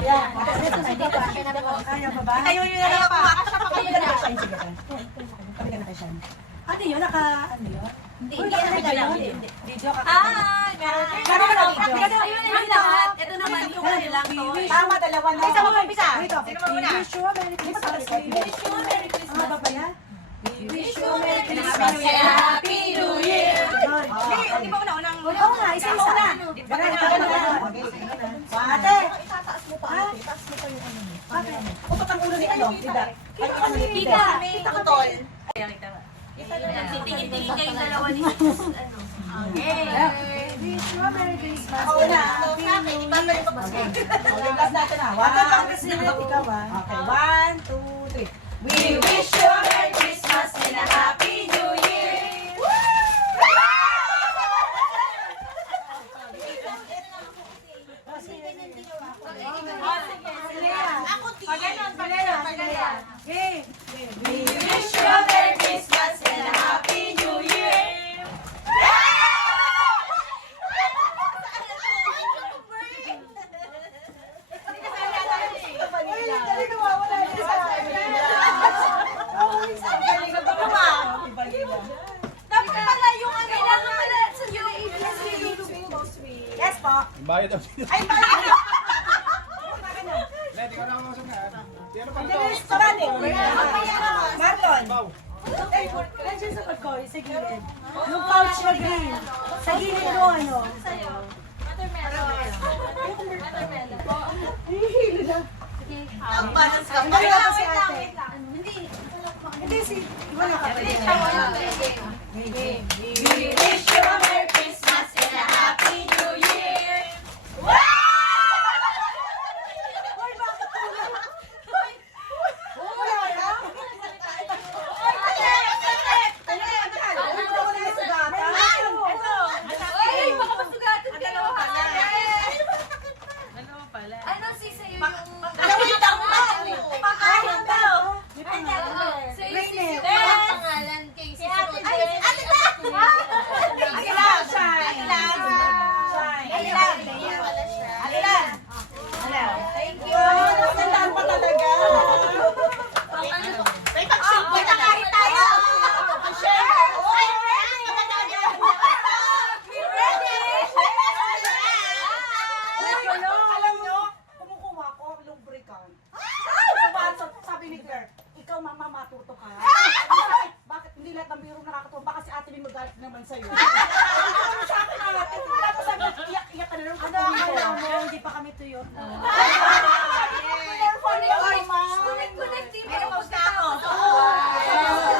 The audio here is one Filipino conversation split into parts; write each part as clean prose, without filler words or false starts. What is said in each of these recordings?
Ayan. Kaya pa ba? Kayo yun na lang pa. Kasya pa kayo na. Kami ka na kay Sean. Ano yun? Ano yun? Hindi Video ka. Hi! Meron ka na video? Ayun na yung lahat. Ito naman yung kanilang to. Tama, dalawa na. Isa mo umpisa. Dito. Sino mo muna? Wish you a Merry Christmas. Wish you a Merry Christmas. Ano ba ba yan? Wish you a Merry Christmas and a Happy New Year. Hindi ba unang Oo nga, isa-isa na. Ate! Itaas mo pa. Itaas mo pa yung ano mo. Bakit? Utot ang ulo ni ano? Tita. Kita. Kita ko tol. Tingin-tingin kayong dalawa ni Okay. Wish you a Merry Christmas. Ako na. Okay, last natin na. Ikaw ah. Okay, 1, 2, 3. We wish you a Merry Christmas and a Happy New Year. Okay. We wish you a Merry Christmas and a Happy New Year. Dapat pala yung ano. Kailangan pala sa yung Yes po. Bayad daw. Ay, bakit? Hindi ko na ako masok na. Pero pa Dennis, parani. Marlon. Baw. Ay, nandiyan sa ko, sa gilid. Yung pouch na green. Sa gilid mo, ano? Hihilo na. Ang balance ka. Hindi ka kasi ate. Hindi, si... Wala ka pa rin. We wish you a Merry Christmas and a Happy New Year. Ano si sa'yo yung... Wait lang mo! Pakain daw! Pangalan kay si Ate lang! Thank you. Nasandaan pa talaga. May pag-share na kahit tayo! Share! Alam nyo, kumukuha ko, lubricant. Sabi ni Claire, ikaw mama matuto ka. Bakit hindi lahat ng biro nakakatuwa? Baka si ate may magalit naman sa'yo. Ano sa akin ate? Tapos sabi, iyak ka na lang. Ano, alam mo, hindi pa kami tuyo. Connect TV na post na ako.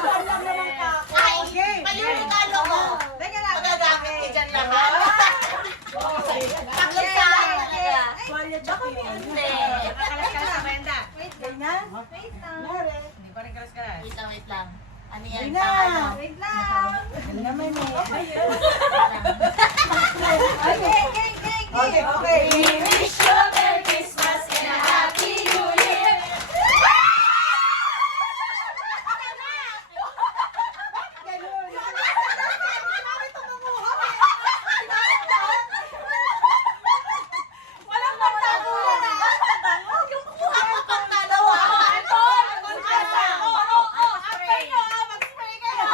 Alam naman ka ako. Okay. Palilitalo ko. Ganyan lang. Magagamit ko dyan lahat. Tuwalya tsaka yun. Nakalas sa Brenda. Ganyan? Nare. Hindi pa rin kalas-kalas. Wait lang. Ano yan? Wait lang. Paano? Wait lang. Ano naman eh. Okay, okay. We wish you a Merry Christmas and a Happy New Year. Walang pagtagulan ah. Yung kumuha ko pang dalawa. Anton! Spray nyo ah. Mag-spray kayo.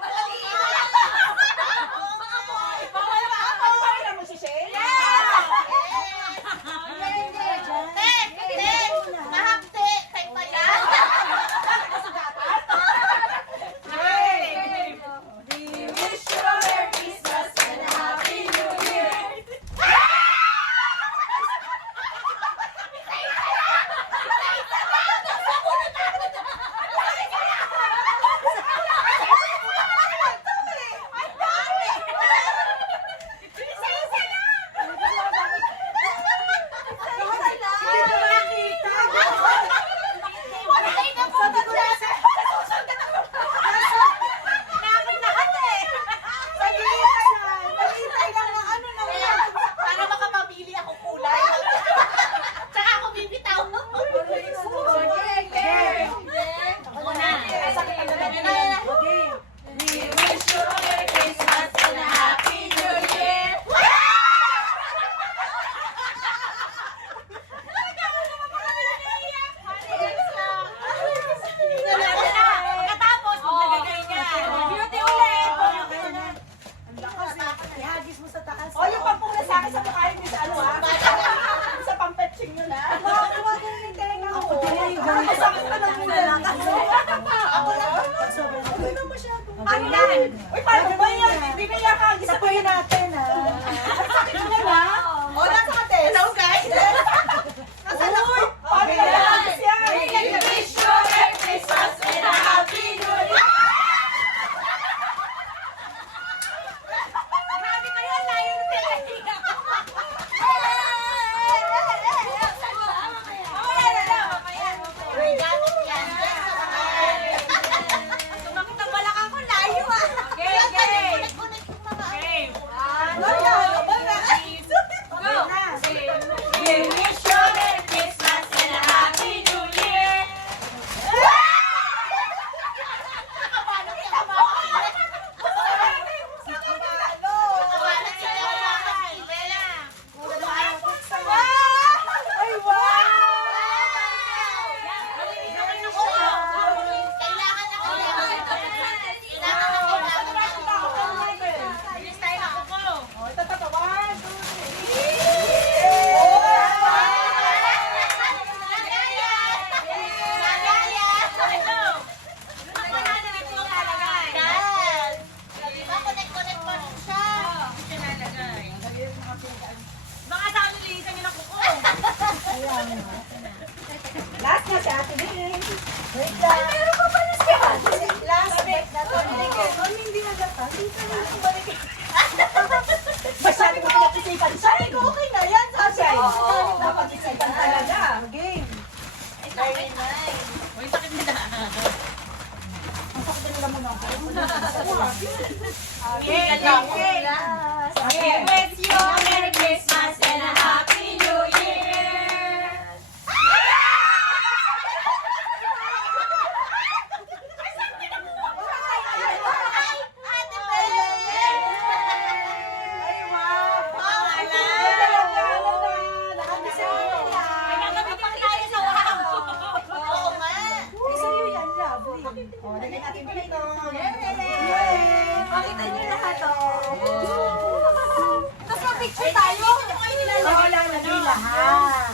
Walang iiyak. Mga boy. Bawal ba ako? Ano mo si Shane? Yeah! Masyado mo pinag-isipan. Sabi ko, okay na yan. Sabi ko, Oo. napag-isipan talaga. Game. Very nice. Uy, sakit na. Ang sakit na nila muna ako. Okay, okay. Okay, with you, Merry Christmas and a Happy New Year! Ate Belen! Ay, wow. Ay, nakakabigyan tayo sa wow! Oo nga. Sa'yo yan, lovely. O, lagyan natin dito. Pakita niyo lahat, Tapos mag-picture tayo. Oo, lalagay lahat.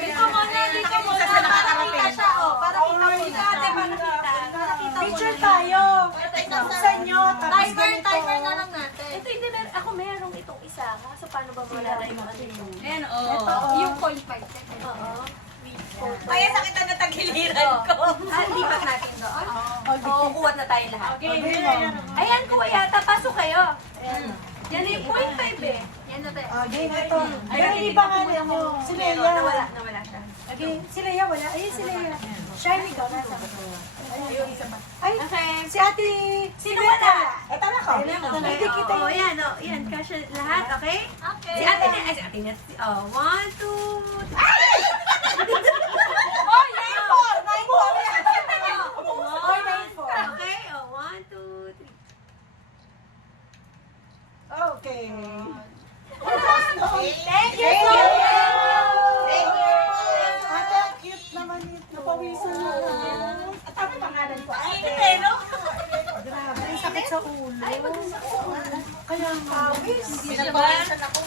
Dito muna, dito muna. Para kita siya, Para kita muna. Ate, para kita. Picture tayo. Buksan nyo, tapos ganito. Timer na lang natin. Ito hindi ako merong itong isa. Kaso paano ba malalay mo kasi yung... Ayan, Yung 0.5. Oo. Kaya sakit na tagiliran ko. Lipat natin doon. Oo, kuha na tayo lahat. Ayan, kuha yata. Pasok kayo. Yan yung 0.5 eh. Yan na tayo. Game ito. Pero hindi pa nga nyo. Si Leia. Nawala siya. Okay, si Leia wala. Ayun si Leia. Shiny ka. Nasa. Ayun, isa pa. Ay, Okay. si ate. Sino wala? Eto na ko. Hindi kita Oo, yun. yan. Kasya lahat, okay? Okay. Si ate niya. Ay, si ate niya. 1, 2, 3. Oh, 9-4. 9-4. Oh, 9-4. Okay? 1, 2, 3. Okay. Thank you Thank so you. much. Thank you. Ate, ang cute naman ito. Napawisan na. At tama yung pangalan ko. Ate. Grabe, ang sakit sa ulo. Kaya ang pawis. Pinabawasan ako.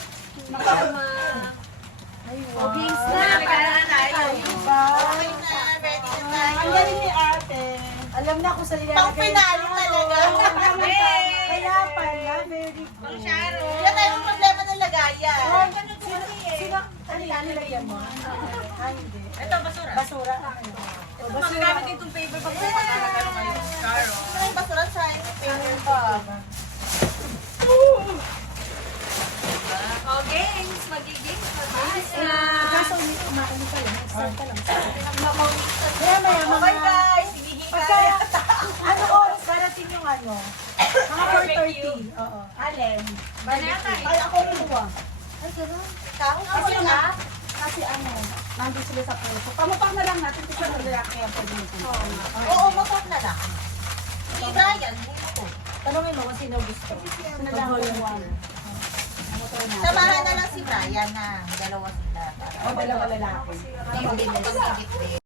Ayun. Nagkala tayo. Diba? Okay na. Ready na tayo. Ang galing ni ate. Alam na kung saan nilalagay. Pang pinalo talaga. Kaya pala, very good. Wala tayong problema ng lagayan. Oh, sino, ano yan, nilagyan mo? Ah, hindi. Ito, basura. Basura. Ito, magagamit din itong paper bag. Ano ngayon? Caro. Ito yung basura sa paper bag. Oh, games. Magigames. Kaso, hindi kumain pa yun. Start ka lang. Kaya maya, Okay mga... guys, hinihinga. Pagka, ano oras darating yung ano? Mga 4:30. Oo. Alin? Banana. Ay, ako kumuha. Ay, gano'n. Kahon ako Kasi na. nga, kasi ano, nandun sila sa puso. Pamupang na lang natin kasi ang lalaki ang pwede nito. Oo, mapap na lang. Si Brian, hindi ko. Tanungin mo kung sino gusto. Sino lang volunteer. Samahan na lang si Brian na. Dalawa sila. O, dalawa lalaki. Hindi mo pag-igit din.